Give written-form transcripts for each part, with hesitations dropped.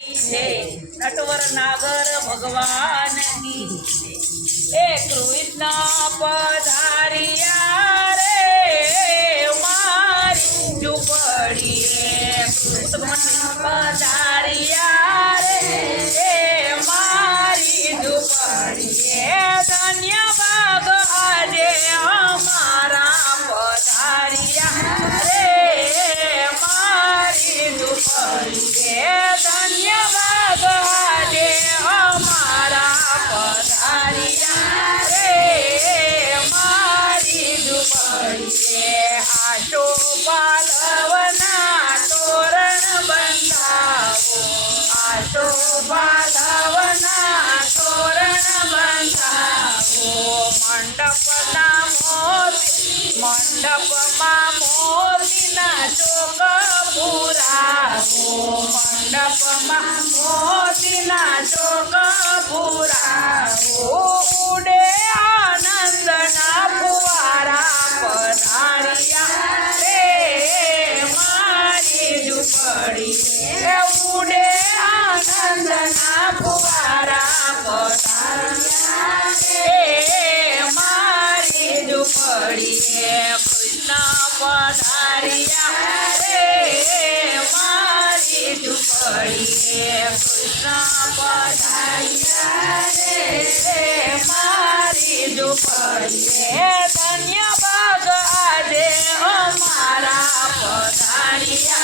नटवर नागर भगवान की कृष्ण पधारिया रे मारी झुपड़ी पधारिया रे मारी झुपड़ी धन्य भाग आजे हमारा पधारिया रे मारी झुपड़ी धन्य भाग आजे हमारा पधारिया रे मारी झुपड़ी आशो पालवना तोरण बंधावो आशो पालवना तोरण बंधावो मंडपना मंडपमा मोतीना चोक पुरावो मंडपमा मोतीना चोक पुरावो उडे आनंदना फुवारा पधारिया रे मारी झुपड़ी उडे आनंदना फुवारा पधारिया रे मारी झुपड़ी कृष्ण पधारिया रे मारी झुपड़ी कृष्ण पधारिया रे मारी झुपड़ी धन्य भाग आजे हमारा पधारिया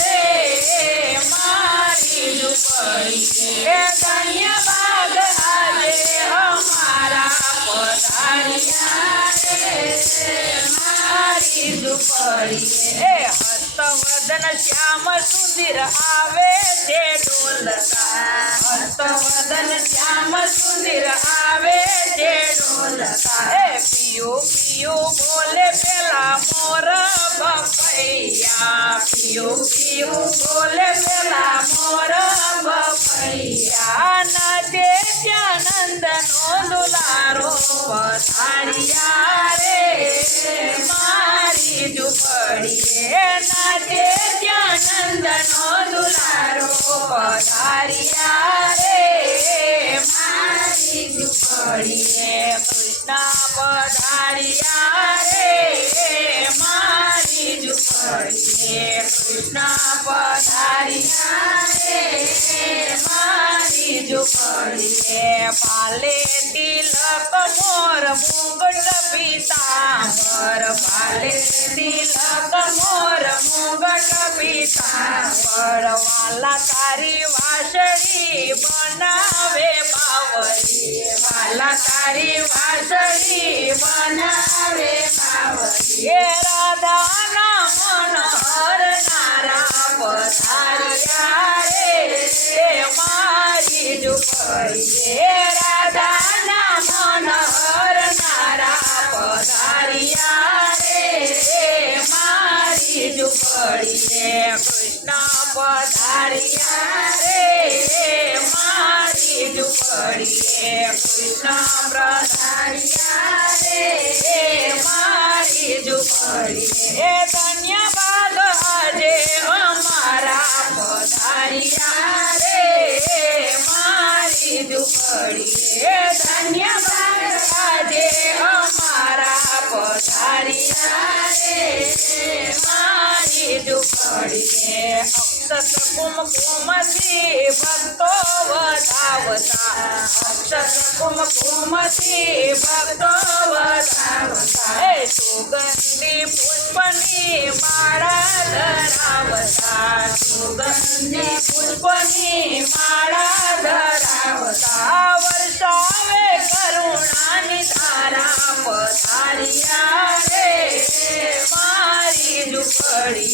रे मारी झुपड़ी धन्य भाग आजे हमारा पधारिया रे मारी झुपड़ी हस्तवदन श्याम सुंदर आवे छे ढोलता हस्तवदन श्याम सुंदर आवे छे ढोलता पियो पियो बोले पेला मोर बपैया पियो पियो बोले पेला मोर बपैया नाचे त्यानंद नो दुलारो पधारिया रे मारी झुपड़ी नाचे त्यानंद नो दुलारो पधारिया रे मारी झुपड़ी कृष्ण पधारिया रे मारी झुपड़ी कृष्ण पधारिया रे मारी झुपड़ी पाले तिलक मोर मुकुट पीतांबर पाले तिलक मोर मुकुट पीतांबर वाला तारी वासड़ी बनावे बावली वाला तारी वासड़ी बनावे बावली राधा मनोहर नारा पधारिया रे मारी झुपड़ी राधा मनोहर नारा पधारिया रे मारी झुपड़ी कृष्ण पधारिया रे मारी झुपड़ी कृष्ण पधारिया रे मारी झुपड़ी धन्य भाग आजे हमारा पधारिया रे मारी झुपड़ी धन्य भाग आजे हमारा पधारिया रे मारी झुपड़ी अक्षत कुमकुम से भक्तो वधावता अक्षत कुमकुम से भक्तो वधावता सुगंधी पुष्पनी माळा धरावता सुगंधी पुष्पनी माळा धरावता वर्षावे करुणानी धारा पधारिया रे मारी झुपड़ी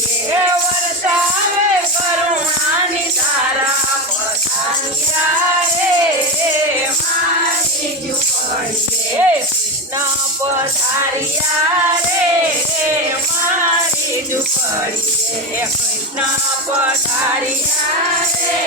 वर्षावे करुणानी धारा पधारिया रे मारी झुपड़ी कृष्ण पधारिया रे मारी झुपड़ी कृष्ण पधारिया रे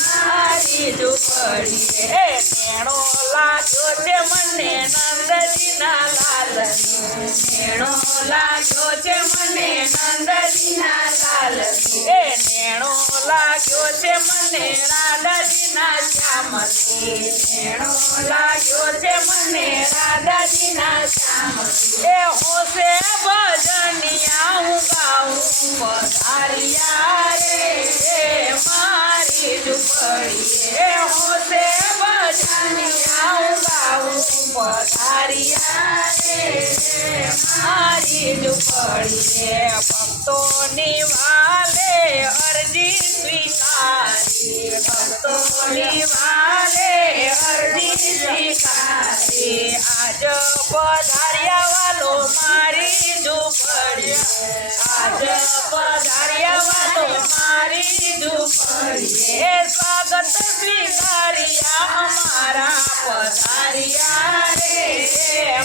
मारी झुपड़ी नेणो लाग्यो છે મને નંદજીના લાલની નેણો લાગ્યો છે મને નંદજીના લાલની એ નેણો લાગ્યો છે મને રાધાજીના શ્યામથી નેણો લાગ્યો છે મને રાધાજીના શ્યામથી એ હોશે ભજનિયા હું ગાઉં પધારિયા રે મારી ઝૂંપડી એ હોશે ભજનિયા હું ગાઉં પધારિયા રે મારી ઝૂંપડી રે ભક્તોની વાલે અરજી સ્વીકારી ભક્તોની વાલે અરજી સ્વીકારી આજ પધાર્યા વાલો મારી ઝૂંપડી આજ પધાર્યા વાલો મારી ઝૂંપડી એ સ્વાગત સ્વીકાર્યા અમારા પધાર્યા રે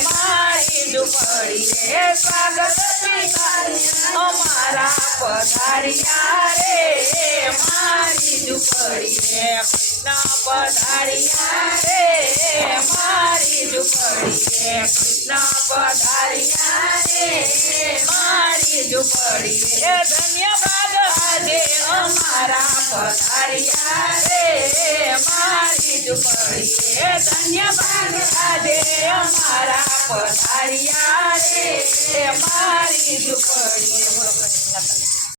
મારી ઝૂંપડી એ સ્વાગત સ્વીકાર્યા અમારા પધાર્યા રે મારી ઝૂંપડી રે કૃષ્ણ પધાર્યા રે મારી ઝૂંપડી રે કૃષ્ણ પધાર્યા રે મારી ઝૂંપડી રે ધન્ય ભાગ આજે અમારા પધાર્યા રે મારી ઝૂંપડી રે ધન્ય ભાગ આજે અમારા પધાર્યા રે મારી ઝૂંપડી બોલો કૃષ્ણ